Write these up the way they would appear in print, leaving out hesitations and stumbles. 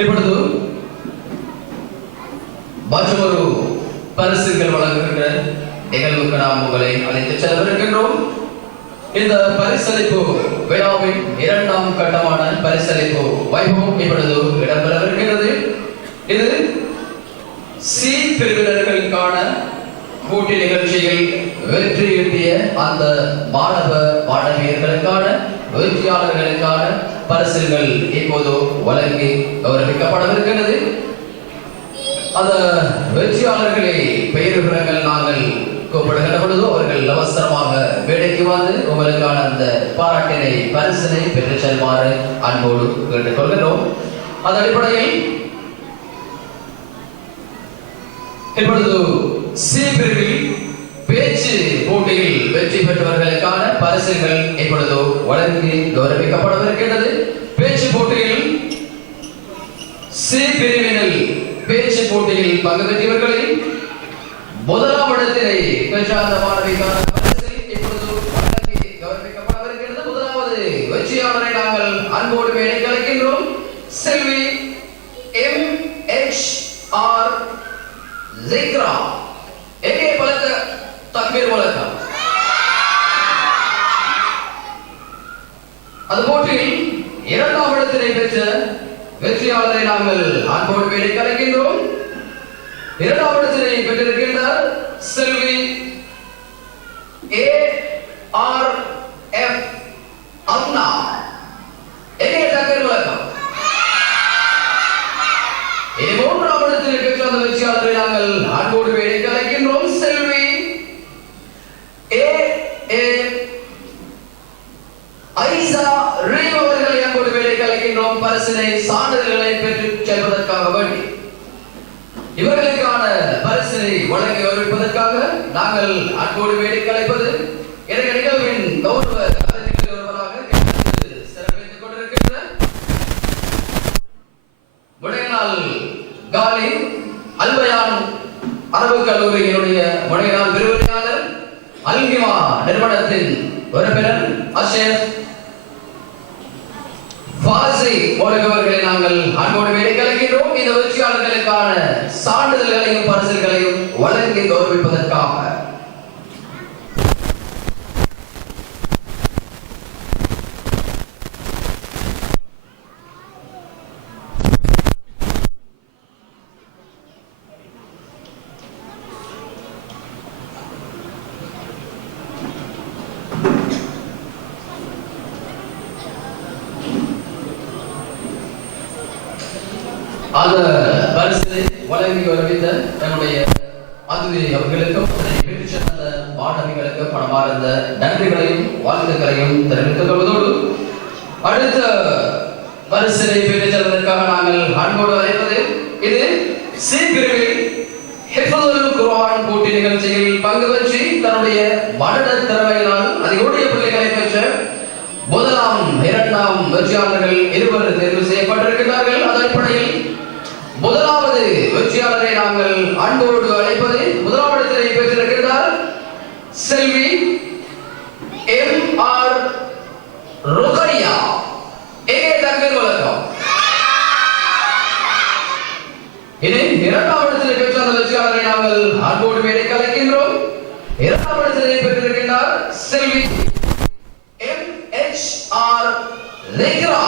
இப்பொழுது மற்றொரு பரிசுகள் வழங்குகின்ற நிகழ்வுக்கு நாம் உங்களை அழைத்து செல்லவிருக்கின்றோம். இந்த பரிசளிப்பு விழாவின் இரண்டாம் கட்டமான பரிசளிப்பு வைபவம் இப்பொழுது இடம்பெறவிருக்கிறது. இது சி பிரிவினர்களுக்கான போட்டி நிகழ்ச்சியில் வெற்றியீட்டிய அந்த மாணவ மாணவியர்களுக்கான வெற்றியாளர்களுக்கான பரிசுகள் இப்போது வழங்கி கௌரவிக்கப்படவிருக்கிறது. அந்த வெற்றியாளர்களை பெயர் விவரங்கள் நாங்கள் கூப்பிடுகின்ற பொழுது அவர்கள் அவசரமாக வேலைக்கு வந்து உங்களுக்கான அந்த பாராட்டினை பரிசினை பெற்று செல்வாறு அன்போடு கேட்டுக் கொள்கிறோம். அந்த அடிப்படையில் இப்பொழுது சி பிரிவில் பேச்சு போட்டியில் வெற்றி பெற்றவர்களுக்கான பரிசுகள் இப்பொழுது வழங்கி கௌரவிக்கப்படவிருக்கிறது. பேச்சு போட்டியில் சி பிரிவினில் பேச்சு போட்டியில் பங்கு பெற்றவர்களை முதலாம் இடத்தினை பெற்ற அந்த மாணவிக்கான பரிசு இப்பொழுது வழங்கி கௌரவிக்கப்படவிருக்கிறது. முதலாவது வெற்றியாளரை நாங்கள் அன்போடு வேலைக்கு அழைக்கின்றோம். செல்வி MHR ஜிக்ரா. எங்கே பலத்த தக்பீர் வழக்கம். அது போட்டியில் இரண்டாம் இடத்தினை பெற்ற வெற்றியாளரை நாங்கள் அன்போடு வேலைக்கு அழைக்கின்றோம். இரண்டாம் இடத்தினை பெற்றிருக்கின்றார் செல்வி ARF அம்னா. எங்கே தக்பீர் வழக்கம். மூன்றாம் இடத்தினை பெற்ற அந்த வெற்றியாளரை நாங்கள் அன்போடு வேலைக்கு அழைக்கின்றோம். செல்வி ஐசா ரீவ் அவர்களை அன்போடு வேலைக்கு அழைக்கின்றோம். பரிசினை சான்றிதழ்களை பெற்று செல்வதற்காக வேண்டி இவர்களுக்கான பரிசினை வழங்கி கௌரவிப்பதற்காக நாங்கள் அன்போடு வேலைக்கு அழைப்பது எனக்கு நிகழ்வின் கௌரவ அதிகாரி ஒருவராக சிறப்பித்துக் கொண்டிருக்கின்ற முனையநாள் காலி அல்பயான் அரபு கல்லூரியினுடைய முனையநாள் விரிவுரையாளர் அல்கிமா நிறுவனத்தின் உறுப்பினர் அஷேர் ஃபாசி போன்றவர்களை நாங்கள் அன்போடு வேலைக்கு அழைக்கின்றோம். இந்த வெற்றியாளர்களுக்கான சான்றிதழ்களையும் பரிசுகளையும் வழங்கி கௌரவிப்பதற்காக அந்த பரிசை வழங்கி கௌரவித்த நம்முடைய அதிதி அவர்களுக்கும் பெற்று சென்ற மாணவிகளுக்கு பணமார்ந்த நன்றிகளையும் வாழ்த்துக்களையும் தெரிவித்துக் கொள்வதோடு அடுத்த பரிசினை பெற்று செல்வதற்காக நாங்கள் அன்போடு அழைப்பது இது சி பிரிவில் ஹிஃபுல் குர்ஆன் போட்டி நிகழ்ச்சியில் பங்கு பெற்று தன்னுடைய மனத திறமையினால் அதிகூடிய பிள்ளைகளை பெற்ற முதலாம் இரண்டாம் வெற்றியாளர்கள் இருவர் தேர்வு செய்யப்பட்டிருக்கிறார்கள். அதன் அடிப்படையில் முதலாவது வெற்றியாளரை நாங்கள் அன்போடு அழைப்பது முதலாம் இடத்தினை பெற்றிருக்கிறார் செல்வி MR ருகையா. எங்கே தக்பீர் வழக்கம். இனி இரண்டாம் இடத்தினை பெற்ற அந்த வெற்றியாளரை நாங்கள் அன்போடு வேலைக்கு அழைக்கின்றோம். இரண்டாம் இடத்தினை பெற்றிருக்கிறார் செல்வி MHR ஜிக்ரா.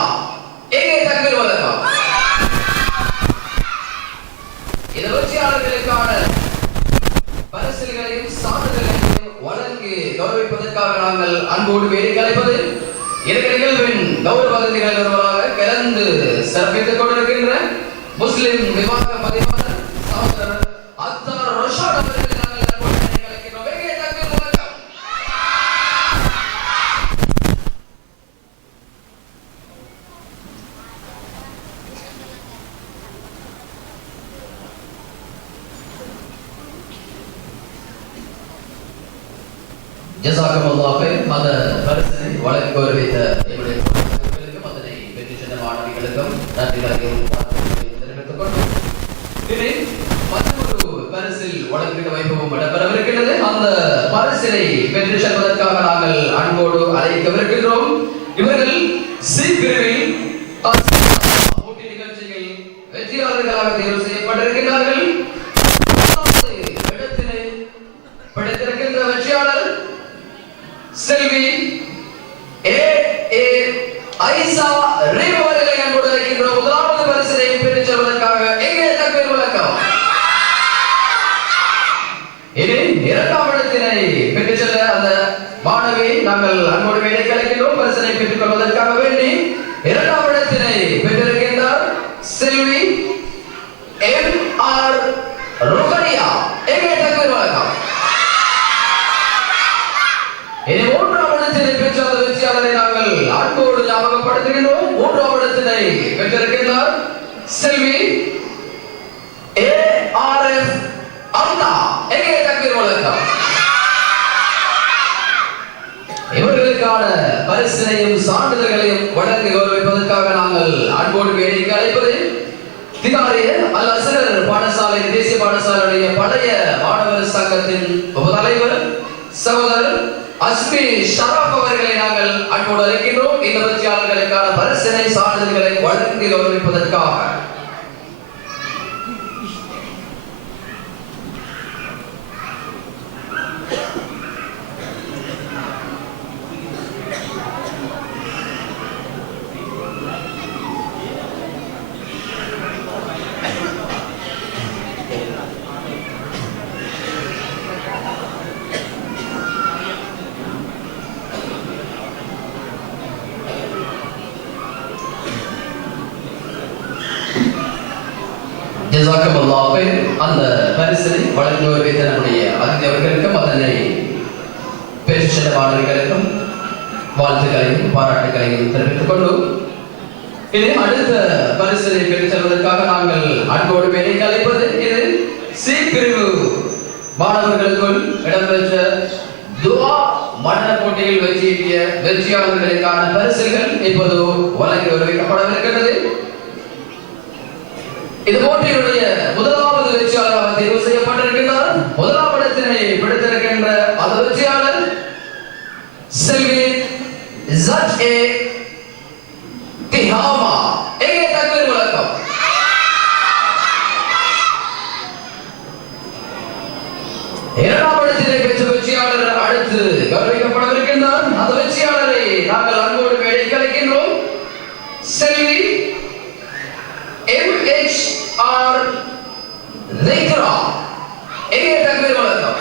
எங்கே தக்பீர் வழக்கம். இந்த வெற்றியாளர்களுக்கான பரிசுகளையும் சான்றிதழ்களையும் வழங்கி கௌரவிப்பதற்காக நாங்கள் அன்போடு வேலைக்கு அழைப்பது இரண்டு நிகழ்வின் கௌரவ அதிகாரிகள் ஒருவராக கலந்து சிறப்பித்துக் கொண்டிருக்கின்ற முஸ்லிம் விவாக பதிவாளர் சகோதரர் அத்தார் ரஷாட் அவர்களை நாங்கள் அன்போடு வேலைக்கு அழைக்கின்றோம். எங்கே தக்பீர் வழக்கம். ஜஸாக்கல்லாஹு கைர். அந்த பரிசினை வழங்கி கௌரவித்த எங்களுடைய மாணவர்களுக்கும் அதனை பெற்று சென்ற மாணவிகளுக்கும் நன்றிகளையும் வாழ்த்துக்களையும் தெரிவித்துக் கொண்டோம். இனி மற்றொரு பரிசில் வழங்குகின்ற வைபவம் இடம்பெறவிருக்கிறது. அந்த பரிசினை பெற்று செல்வதற்காக நாங்கள் அன்போடு அழைக்கவிருக்கின்றோம். இவர்கள் சி பிரிவில் போட்டி நிகழ்ச்சியில் வெற்றியாளர்களாக தேர்வு செய்யப்பட்டிருக்கிறார்கள். இடத்திலே படைத்திருக்கின்ற வெற்றியாளர் செல்வி ஐசா ரீவ் அவர்களை அன்போடு அழைக்கின்ற முதலாவது பரிசினை பெற்றுச் செல்வதற்காக எங்கே தக்பீர் முழக்கம். இனி இரண்டாம் இடத்தினை பெற்றுச் செல்ல அந்த மாணவி நாங்கள் அன்போடு வேலைக்கு அழைக்கின்றோம். பரிசினை பெற்றுக் கொள்வதற்காக வேண்டி இரண்டாம் இடத்தினை பெற்றிருக்கின்றார் செல்வி MR ருகனியா. எங்கே தக்பீர் முழக்கம். இனி மூன்றாம் இடத்தினை பெற்ற அந்த வெற்றியாளரை நாங்கள் அன்போடு ஞாபகப்படுத்துகின்றோம். மூன்றாம் இடத்தினை பெற்றிருக்கின்றார் செல்வி ARF அண்ணா. எங்கே தக்பீர் முழக்கம். இவர்களுக்கான பரிசினையும் சான்றிதழ்களையும் வழங்கி கௌரவிப்பதற்காக நாங்கள் அன்போடு வேலைக்கு அழைப்பது திகாரிய அல் அஸ்ரர் பாடசாலை தேசிய பாடசாலையுடைய பழைய மாணவர் சங்கத்தின் உபதலைவர் சகோதரர் அஸ்மி ஷராப் அவர்களை நாங்கள் அன்போடு அழைக்கின்றோம். இந்த வெற்றியாளர்களுக்கான பரிசினை சான்றிதழ்களை வழங்கி கௌரவிப்பதற்காக. அந்த பரிசினை வழங்குவதை நம்முடைய அதிதியவர்களுக்கும் அதனை பெற்றுச் சென்ற மாணவர்களுக்கும் வாழ்த்துக்களையும் பாராட்டுகளையும் தெரிவித்துக் கொண்டு இனி அடுத்த பரிசினை பெற்றுச் செல்வதற்காக நாங்கள் அன்போடு வேலைக்கு அழைப்பது இது சி பிரிவு மாணவர்களுக்குள் இடம்பெற்ற துவா மண்டல போட்டியில் வெற்றியீட்டிய வெற்றியாளர்களுக்கான பரிசுகள் இப்போது வழங்கி வருவிக்கப்படவிருக்கிறது. இது போட்டியுடைய முதலாவது வெற்றியாளராக தேர்வு செய்யப்பட்டிருக்கிறார். முதலாம் இடத்தினை பிடித்திருக்கின்ற அந்த வெற்றியாளர் செல்வி ZA திஹாமா. எங்கே தக்பீர் முழக்கம். இரண்டாம் இடத்தினை பெற்ற வெற்றியாளர் அடுத்து கௌரவிக்கப்படவிருக்கின்றார். அந்த வெற்றியாளரை நாங்கள் அன்போடு வேலைக்கு அழைக்கின்றோம். செல்வி MHR Zikra. எங்கே தக்பீர் முழக்கம்.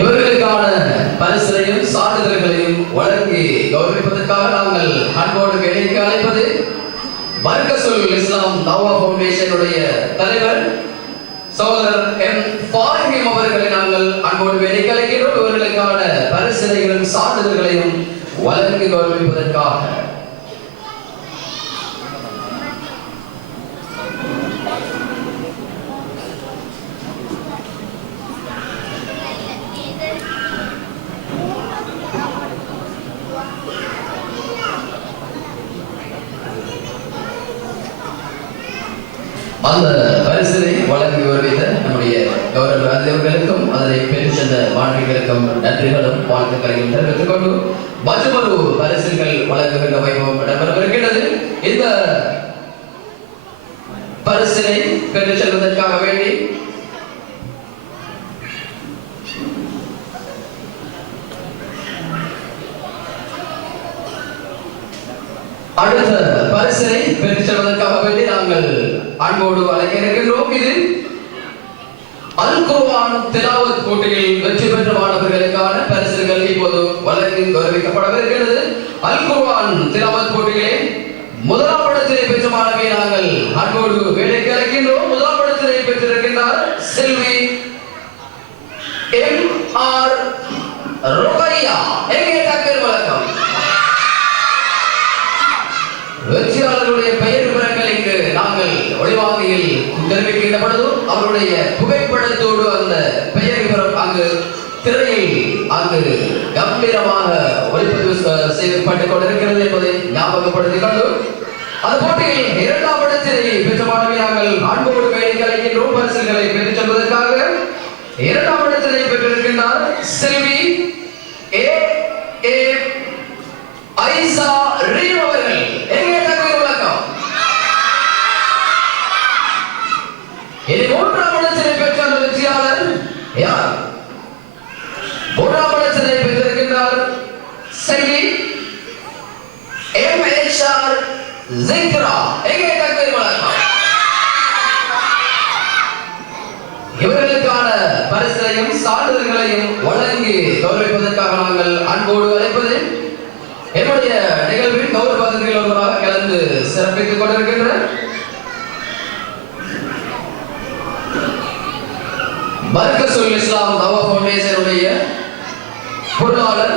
இவர்களுக்கான பரிசுகளையும் சான்றிதழ்களையும் வழங்கி கௌரவிப்பதற்காக நாங்கள் அன்போடு வேலைக்கு அழைப்பது மர்கசுல் இஸ்லாம் தாவா ஃபவுண்டேஷனுடைய தலைவர் சகோதரர் M ஃபாஹிம் அவர்களை நாங்கள் அன்போடு வேலைக்கு அழைக்கிறோம். இவர்களுக்கான பரிசுகளையும் சான்றிதழ்களையும் வழங்கி கௌரவிப்பதற்காக. அந்த பரிசினை வழங்கி வருகிற நம்முடைய கௌரவ அதிபர்களுக்கும் அதனை பெற்றுச் சென்ற மாணவிகளுக்கும் நன்றிகளும் வாழ்த்துக்களையும் தெரிவித்துக் கொண்டு மற்றொரு பரிசுகள் வழங்குகின்ற வைபவம் இடம்பெறவிருக்கிறது. இந்த பரிசினை பெற்றுச் செல்வதற்காக வேண்டி அடுத்த பரிசினை பெற்றுச் செல்வதற்காக வேண்டி நாங்கள் அன்போடு அழைக்க இருக்கின்றோம். இது அல் குர்ஆன் திலாவத் போட்டியில் வெற்றி பெற்ற மாணவர்களுக்கான பரிசுகள் இப்போது வழங்கி கௌரவிக்கப்படவிருக்கிறது. அல் குர்ஆன் திலாவத் போட்டியிலே முதலாம் இடத்தினை பெற்ற மாணவியை நாங்கள் அன்போடு வேலைக்கு அழைக்கின்றோம். முதலாம் இடத்தினை பெற்றிருக்கின்றார் செல்வி MR ருகனியா. எங்கே தக்பீர் முழக்கம். வெற்றியாளர்களுடைய பெயர் விவரங்கள் இங்கு நாங்கள் ஒளிவாங்கியில் தெரிவிக்கின்ற பொழுது அவருடைய புகைப்படத்தோடு அந்த பெயர் விவரம் அங்கு திரையில் அங்கு கம்பீரமாக ஒளிப்பதிவு செய்யப்பட்டுக் கொண்டிருக்கிறது என்பதை ஞாபகப்படுத்திக் கொண்டு அது போட்டி இப்போட்டியில் 2ஆம் இடத்தை பெற்ற மாணவி நாங்கள் அன்போடு மேடைக்கு அழைக்கின்றோம். பரிசுகளை பெற்றுச் செல்வதற்காக 2ஆம் இடத்தை பெற்றிருக்கின்றார் செல்வி ஐசா ரீம் அவர்கள். எங்கே தகவல் வழக்கம். இனி 3ஆம் இடத்தை பெற்ற வெற்றியாளர் யார்? 3ஆம் இடத்தை பெற்றிருக்கின்றார் செல்வி MHR Zikra. எங்கே தகவல் வழக்கம். இவர்களுக்கான பரிசுகளையும் சான்றிதழ்களையும் வழங்கி கௌரவிப்பதற்காக நாங்கள் அன்போடு அழைப்பது என்னுடைய நிகழ்வின் கௌரவத்தில் ஒருவராக கலந்து சிறப்பித்துக் கொண்டிருக்கின்ற மர்கசுல் இஸ்லாம் தவா ஃபவுண்டேஷனுடைய பொருளாளர்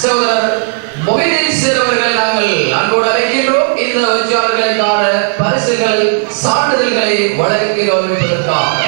சகோதரர் மொஹிதீன் அவர்களை நாங்கள் அன்போடு அழைக்கின்றோம். இந்த வெற்றியாளர்களுக்கான பரிசுகள் சான்றிதழ்களை வழங்கி கௌரவிப்பதற்காக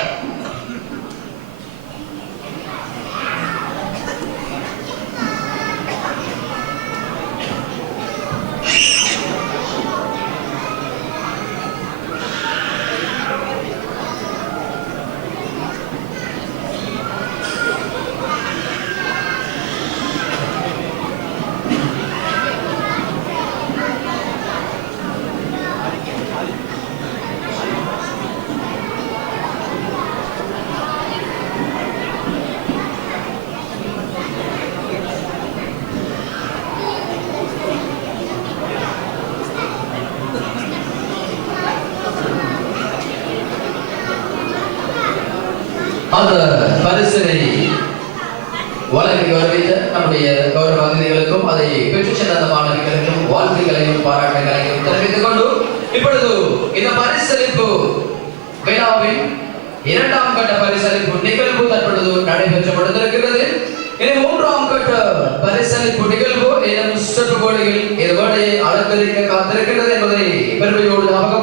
அந்த பரிசினை வழங்கி கௌரவித்த நம்முடைய கௌரவ அதிதிகளுக்கும் அதை பெற்றுச் சென்ற அந்த மாணவிகளுக்கும் வாழ்த்துக்களையும் பாராட்டுகளையும் தெரிவித்துக் கொண்டு இப்பொழுது இந்த பரிசளிப்பு விழாவின் 2ஆம் கட்ட பரிசளிப்பு நிகழ்வு தற்பொழுது நடைபெற்று கொண்டிருக்கிறது. இனி 3ஆம் கட்ட பரிசளிப்பு நிகழ்வு இன்னும் சுற்றுக்கோடியில் இது வேலையை அலங்கரிக்க காத்திருக்கிறது என்பதை பெருமையோடு ஞாபகம்